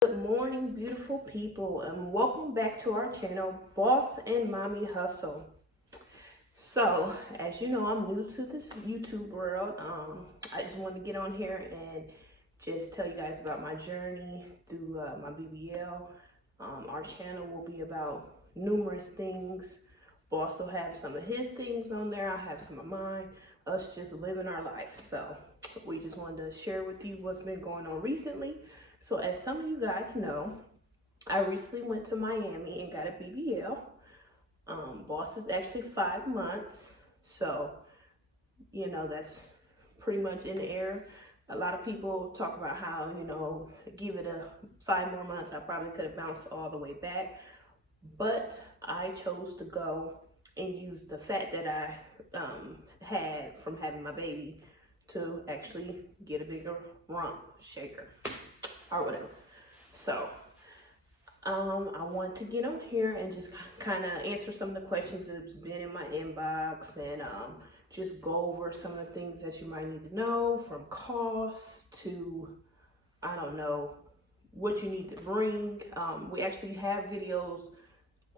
Good morning, beautiful people, and welcome back to our channel, Boss and Mommy Hustle. So, as you know, I'm new to this YouTube world. I just wanted to get on here and just tell you guys about my journey through my BBL. Our channel will be about numerous things. Boss will have some of his things on there. I have some of mine. Us just living our life. So, we just wanted to share with you what's been going on recently. So as some of you guys know, I recently went to Miami and got a BBL. Boss is actually 5 months. So, you know, that's pretty much in the air. A lot of people talk about how, give it 5 more months, I probably could have bounced all the way back. But I chose to go and use the fat that I had from having my baby to actually get a bigger rump shaker or whatever. So I want to get on here and just kind of answer some of the questions that's been in my inbox and just go over some of the things that you might need to know, from costs to, I don't know, what you need to bring. We actually have videos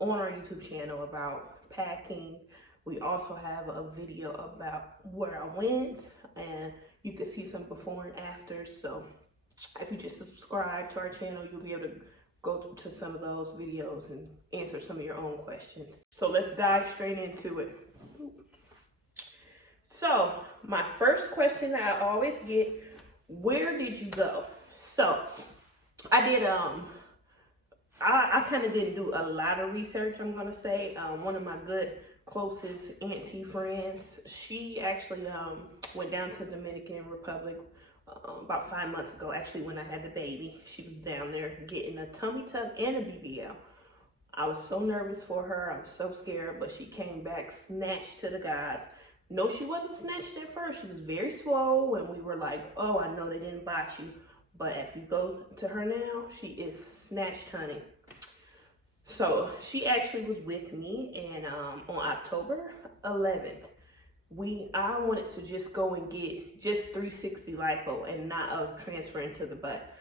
on our YouTube channel about packing. We also have a video about where I went, and you can see some before and after. So if you just subscribe to our channel, you'll be able to go to some of those videos and answer some of your own questions. So let's dive straight into it. So my first question that I always get, where did you go? So I did, I kind of didn't do a lot of research, I'm gonna say. One of my good closest auntie friends, she actually went down to the Dominican Republic about 5 months ago, actually, when I had the baby. She was down there getting a tummy tuck and a BBL. I was so nervous for her. I was so scared, but she came back snatched to the guys. No, she wasn't snatched at first. She was very swole, and we were like, oh, I know they didn't bite you. But if you go to her now, she is snatched, honey. So she actually was with me, and on October 11th, I wanted to just go and get just 360 lipo and not a transfer into the butt.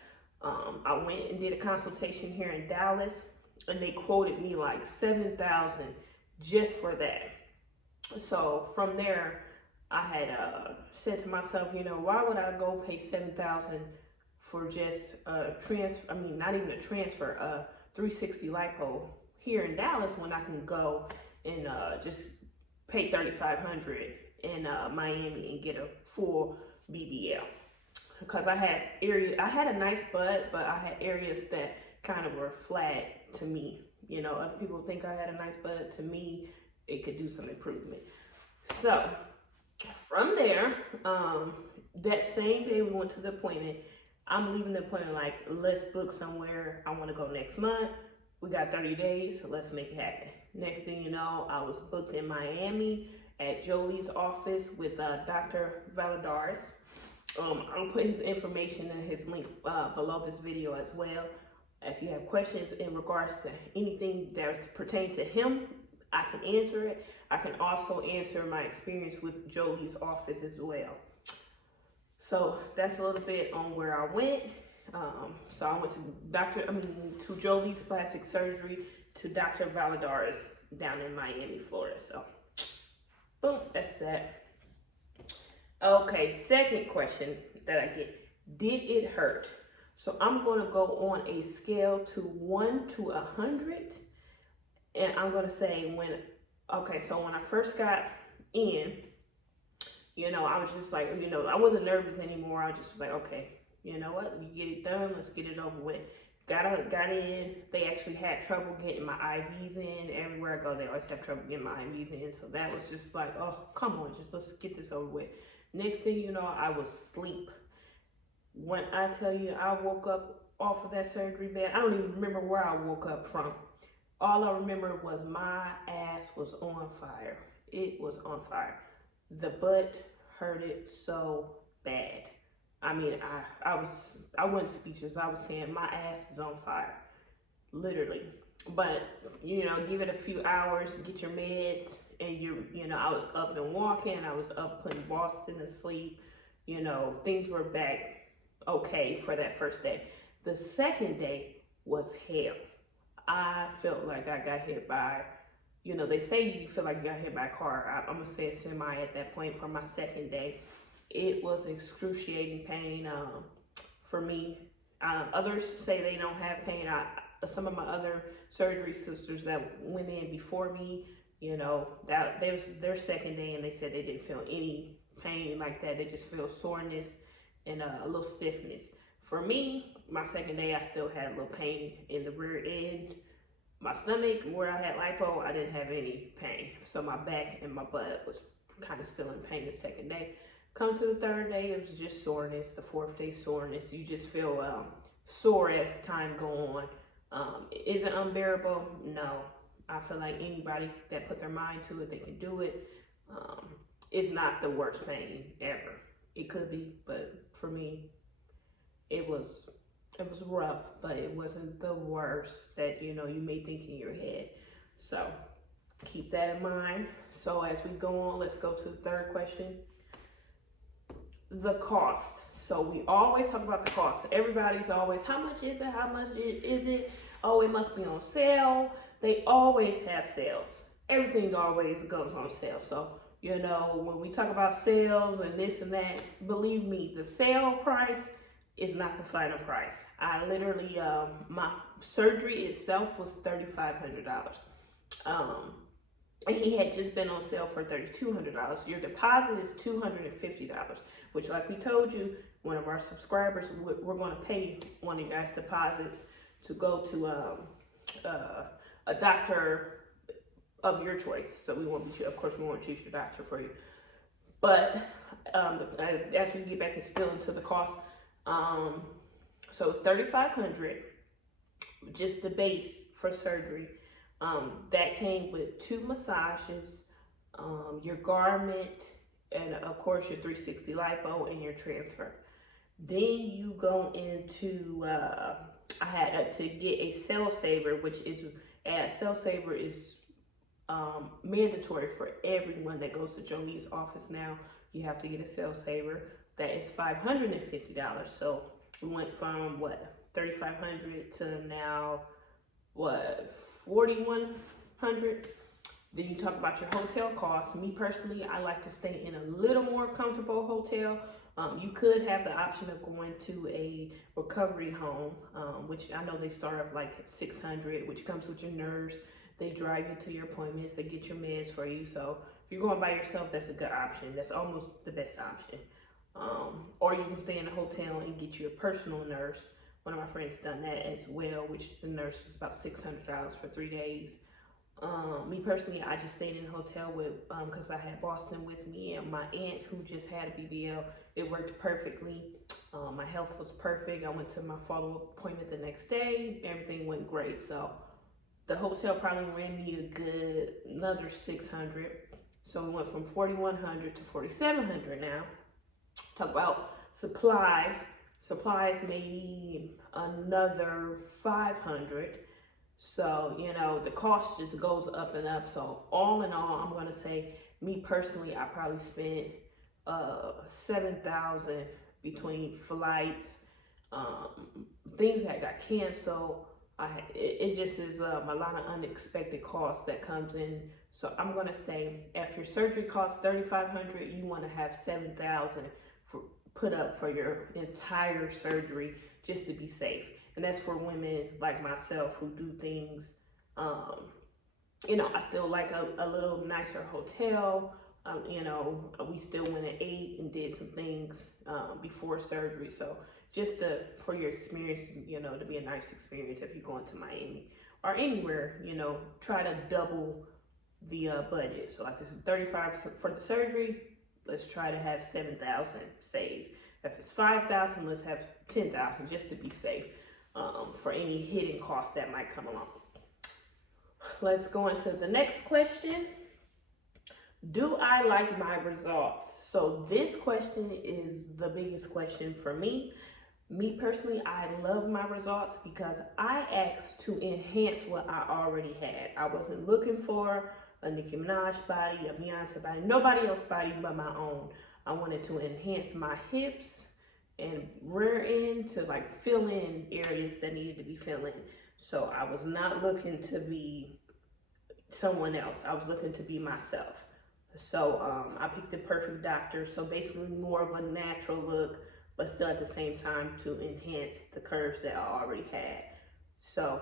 I went and did a consultation here in Dallas, and they quoted me like $7,000 just for that. So from there, I had said to myself, why would I go pay $7,000 for just a transfer? I mean, not even a transfer, 360 lipo here in Dallas, when I can go and just pay $3,500 in Miami and get a full BBL. Because I had a nice butt, but I had areas that kind of were flat to me. Other people think I had a nice butt. To me, it could do some improvement. So from there, that same day we went to the appointment. I'm leaving the appointment like, let's book somewhere. I want to go next month. We got 30 days. Let's make it happen. Next thing you know, I was booked in Miami at Jolie's office with Dr. VALLADARES. I'll put his information and his link below this video as well. If you have questions in regards to anything that's pertaining to him, I can answer it. I can also answer my experience with Jolie's office as well. So that's a little bit on where I went. So I went to Jolie's Plastic Surgery to Dr. VALLADARES down in Miami, Florida. So boom, that's that. Okay, second question that I get, did it hurt? So I'm going to go on a scale to 1 to 100, and I'm going to say when I first got in, I was just like, I wasn't nervous anymore. I just was like, okay, you know what? You get it done. Let's get it over with. Got in. They actually had trouble getting my IVs in. Everywhere I go, they always have trouble getting my IVs in. So that was just like, oh, come on, just let's get this over with. Next thing you know, I was asleep. When I tell you I woke up off of that surgery bed, I don't even remember where I woke up from. All I remember was my ass was on fire. It was on fire. The butt hurted so bad. I mean, I wasn't speechless. I was saying my ass is on fire, literally. But give it a few hours, get your meds, and I was up and walking. I was up putting Boston to sleep. Things were back okay for that first day. The second day was hell. I felt like I got hit by, they say you feel like you got hit by a car. I'm gonna say a semi at that point for my second day. It was excruciating pain for me. Others say they don't have pain. Some of my other surgery sisters that went in before me, that there was their second day, and they said they didn't feel any pain like that. They just feel soreness and a little stiffness. For me, my second day, I still had a little pain in the rear end. My stomach, where I had lipo, I didn't have any pain. So my back and my butt was kind of still in pain the second day. Come to the third day, it was just soreness. The fourth day, soreness. You just feel sore as time go on. Is it unbearable? No. I feel like anybody that put their mind to it, they can do it. It's not the worst pain ever. It could be, but for me, it was rough, but it wasn't the worst that you may think in your head. So keep that in mind. So as we go on, let's go to the third question. The cost. So we always talk about the cost. Everybody's always, how much is it? How much is it? Oh, it must be on sale. They always have sales. Everything always goes on sale. So, when we talk about sales and this and that, believe me, the sale price is not the final price. I literally, my surgery itself was $3,500. And he had just been on sale for $3,200. Your deposit is $250, which, like we told you, one of our subscribers, we're going to pay one of you guys' deposits to go to a doctor of your choice. So we won't choose your doctor for you. But as we get back and still into the cost, so it's $3,500, just the base for surgery. That came with 2 massages, your garment, and of course your 360 lipo and your transfer. Then you go into, I had to get a cell saver, which is, cell saver is mandatory for everyone that goes to Jolie's office now. You have to get a cell saver. That is $550. So we went from $3,500 to now $4,100. Then you talk about your hotel costs. Me personally, I like to stay in a little more comfortable hotel. You could have the option of going to a recovery home, which I know they start at like $600, which comes with your nurse. They drive you to your appointments. They get your meds for you. So if you're going by yourself, that's a good option. That's almost the best option. Or you can stay in a hotel and get you a personal nurse. One of my friends done that as well, which the nurse was about $600 for 3 days. Me personally, I just stayed in a hotel with, because I had Boston with me and my aunt who just had a BBL. It worked perfectly. My health was perfect. I went to my follow-up appointment the next day. Everything went great. So the hotel probably ran me another $600. So we went from $4,100 to $4,700 now. Talk about supplies. Supplies maybe another $500. So, the cost just goes up and up. So all in all, I'm going to say, me personally, I probably spent $7,000 between flights, things that got canceled. It just is a lot of unexpected costs that comes in. So I'm going to say, if your surgery costs $3,500, you want to have $7,000 put up for your entire surgery just to be safe. And that's for women like myself who do things, I still like a little nicer hotel. We still went and ate and did some things before surgery. So just for your experience, to be a nice experience if you're going to Miami or anywhere, try to double the budget. So if it's $35,000 for the surgery, let's try to have $7,000 saved. If it's $5,000, let's have $10,000 just to be safe. For any hidden costs that might come along. Let's go into the next question. Do I like my results? So this question is the biggest question for me. Me personally, I love my results because I asked to enhance what I already had. I wasn't looking for a Nicki Minaj body, a Beyonce body, nobody else's body but my own. I wanted to enhance my hips and rear end to like fill in areas that needed to be filled in. So I was not looking to be someone else. I was looking to be myself. So I picked the perfect doctor. So basically more of a natural look, but still at the same time to enhance the curves that I already had. So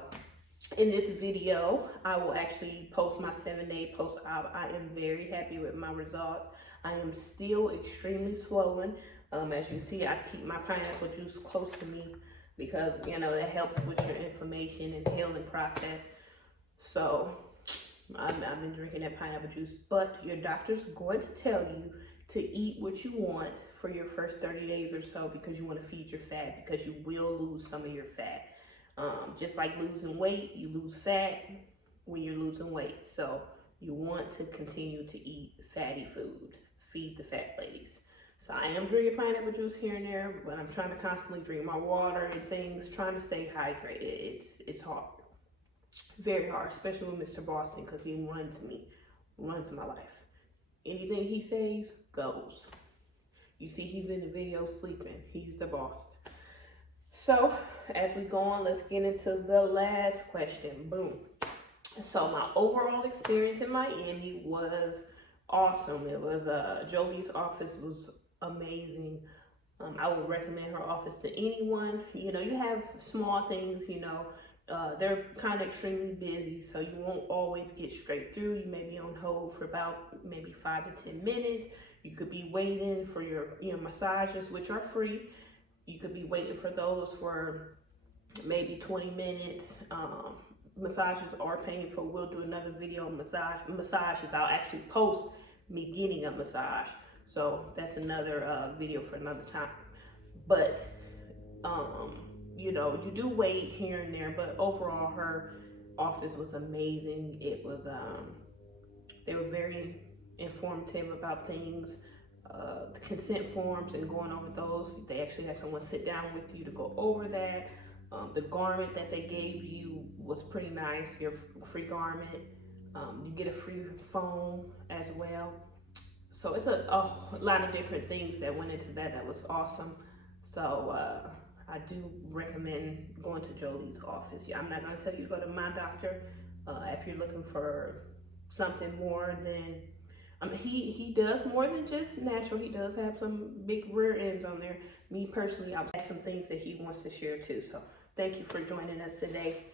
in this video, I will actually post my 7-day post-op. I am very happy with my results. I am still extremely swollen. As you see, I keep my pineapple juice close to me because, you know, that helps with your inflammation and healing process. So I've been drinking that pineapple juice, but your doctor's going to tell you to eat what you want for your first 30 days or so because you want to feed your fat, because you will lose some of your fat. Just like losing weight, you lose fat when you're losing weight. So you want to continue to eat fatty foods. Feed the fat ladies. So I am drinking pineapple juice here and there, but I'm trying to constantly drink my water and things, trying to stay hydrated. It's hard. Very hard, especially with Mr. Boston, because he runs me, runs my life. Anything he says goes. You see he's in the video sleeping. He's the boss. So as we go on, let's get into the last question. Boom. So my overall experience in Miami was awesome. It was Jolie's office was amazing. I would recommend her office to anyone. You know, you have small things, you know, they're kind of extremely busy, so you won't always get straight through. You may be on hold for about maybe 5 to 10 minutes. You could be waiting for your massages, which are free. You could be waiting for those for maybe 20 minutes. Massages are painful. We'll do another video on massages. I'll actually post me getting a massage. So that's another video for another time. But you know, you do wait here and there, but overall her office was amazing. It was they were very informative about things, the consent forms and going over those. They actually had someone sit down with you to go over that. The garment that they gave you was pretty nice, your free garment. You get a free phone as well. So it's a lot of different things that went into that. That was awesome. So I do recommend going to Jolie's office. I'm not going to tell you to go to my doctor if you're looking for something more than, he does more than just natural. He does have some big rear ends on there. Me personally, I've had some things that he wants to share too. So thank you for joining us today.